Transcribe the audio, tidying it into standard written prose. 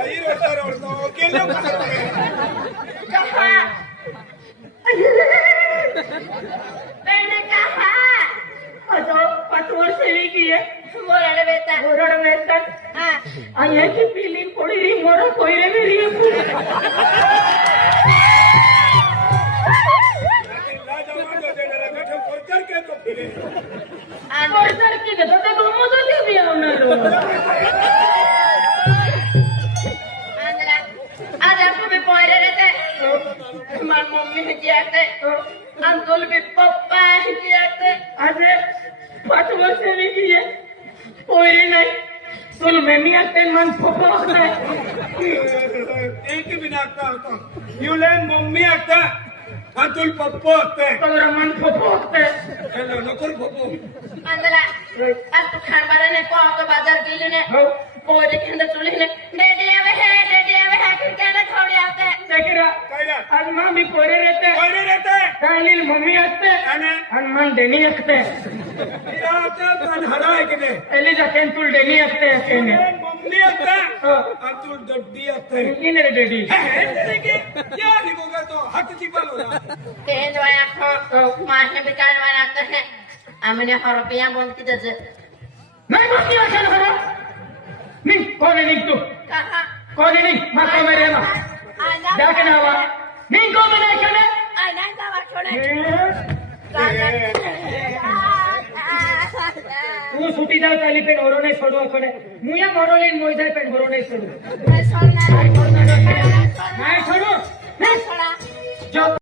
काही रडतो केलं मैंने कहा 5 वर्ष की है मोरड़ बेटा आया की फीलिंग पड़ी रही मोरा कोई रे मेरी करके तो तुम मुझे दे दिया उन्होंने आज आपको भी पढ़े रहते हमारी मम्मी ने किया थे अंकुल भी पापा ने किया थे आज 5 वर्ष नहीं किए कोई नहीं तुल में नहीं आते मन पापा होता है एक भी नाकता होता युले मम्मी आता अतुल पप्पो होते तो मन पापा होते हेलो नकुल पप्पो अंदला आज तो खान बारे ने को तो बाजार गेले ने पोरे के अंदर चले ने डैडी आवे है क्रिकेट छोड़ आते देखरा कायला आज मम्मी पोरे रहते कालील मम्मी आते हनुमान डेनी आते आता पण हराय की ने एली जाकेन तुल डेनी आते केने मम्मी आता अतुल डड्डी आते इने रे डेडी यार निकोगा तो हाथ चिपल हो रहा तेज वाया खो मारने बिकार वाला आते हैं हमने रुपया बोल के दे नहीं मम्मी आते ना नहीं कौन है नहीं तू कहां कौन है नहीं मां को मेरे मां जाके ना हुआ नहीं को मैं नहीं छोड़े आई नहीं दवा छोड़े तू छुट्टी जाओ चाली पे ओरो नहीं छोड़ो छोड़े मुया मोरो लेन मोई जाए पे ओरो नहीं छोड़ो नहीं छोड़ो नहीं छोड़ो नहीं छोड़ा जो